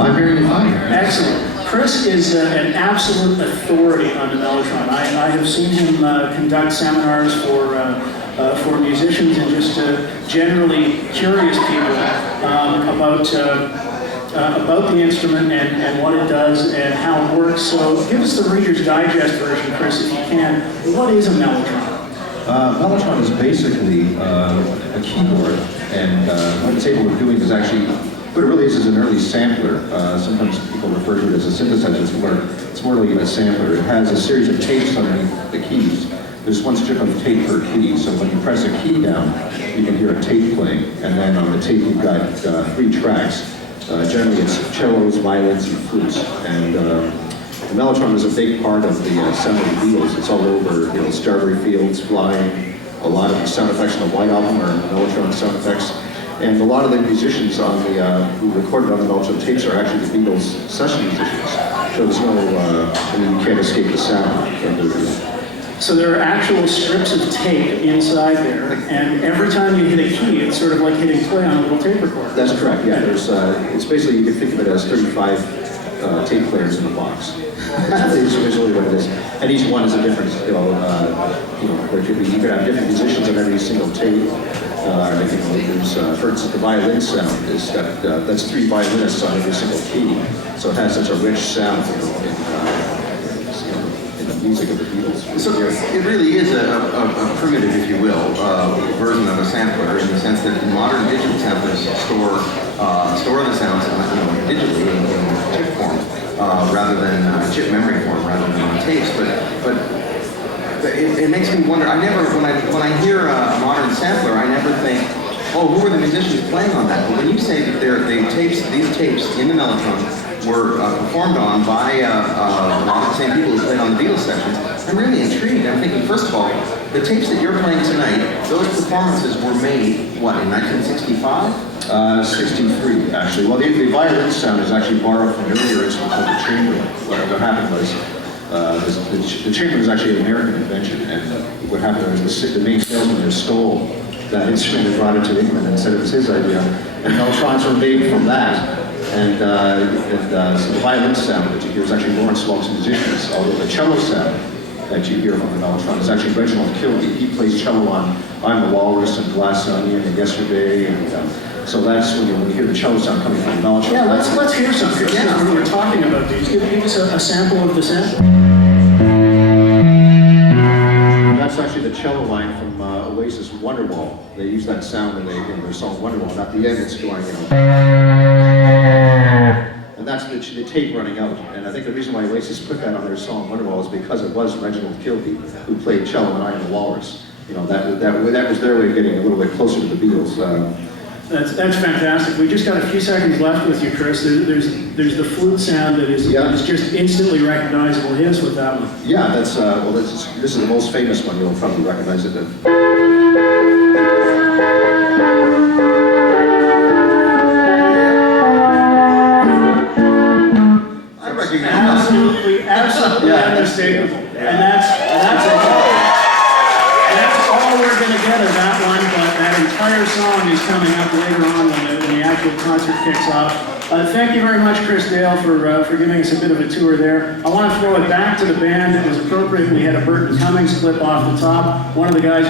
I'm hearing you fine. Excellent. Chris is an absolute authority on the Mellotron. I have seen him conduct seminars for musicians and just generally curious people about the instrument and what it does and how it works. So give us the Reader's Digest version, Chris, if you can. What is a Mellotron? Mellotron is basically a keyboard, and what it's able of doing is actually, what it really is an early sampler. Sometimes people refer to it as a synthesizer. It's more like a sampler. It has a series of tapes underneath the keys. There's one strip of tape per key, so when you press a key down, you can hear a tape playing, and then on the tape you've got 3 tracks. Generally it's cellos, violins, and flutes, and the Mellotron is a big part of the sound of the Beatles. It's all over, Strawberry Fields, Flying, a lot of the sound effects on the White Album are Mellotron sound effects, and a lot of the musicians on the who recorded on the Mellotron tapes are actually the Beatles session musicians. So there's no, you can't escape the sound of the So there are actual strips of tape inside there, and every time you hit a key, it's sort of like hitting play on a little tape recorder. That's correct, yeah. There's, it's basically, you can think of it as 35 tape players in a box. That's visually what it is. And each one is a different, you could have different musicians on every single tape. There's, for instance, the violin sound is that's 3 violinists on every single key. So it has such a rich sound, music of the Beatles. So it really is a primitive, if you will, version of a sampler in the sense that modern digital samplers store the sounds digitally in chip form rather than chip memory form rather than on tapes. But it makes me wonder. When I hear a modern sampler, I never think, oh, who are the musicians playing on that? But when you say that these tapes in the Mellotron were performed on by a lot of the same people who played on the Beatles sessions, I'm really intrigued. I'm thinking, first of all, the tapes that you're playing tonight, those performances were made, what, in 1965? 63, actually. Well, the violin sound is actually borrowed from an earlier instrument called the chamberlain. What happened was, the chamberlain was actually an American invention, and what happened was the main salesman there stole that instrument and brought it to England and said it was his idea. And Mellotrons were made from that. And so the violin sound that you hear is actually Lawrence Welk's musicians, although the cello sound that you hear from the Mellotron is actually Reginald Kilby. He plays cello on I'm the Walrus and Glass Onion and Yesterday, and so that's when you hear the cello sound coming from the Mellotron. Yeah, let's hear something. Yeah, when we're talking about these, give us a sample of the sample. That's actually the cello line from Oasis Wonderwall. They use that sound in their song Wonderwall, and at the end it's going, and that's the tape running out. And I think the reason why Oasis put that on their song Wonderwall is because it was Reginald Kilby who played cello and I Am the Walrus. That was their way of getting a little bit closer to the Beatles. That's fantastic. We just got a few seconds left with you, Chris. There's the flute sound that is just instantly recognizable. Hit us with that one. Yeah, this is the most famous one. You'll probably recognize it. I recognize absolutely unmistakable. And that's all we're going to get of that one, but that entire song is coming up later on when the actual concert kicks off. Thank you very much, Chris Dale, for giving us a bit of a tour there. I want to throw it back to the band. It was appropriate we had a Burton Cummings clip off the top. One of the guys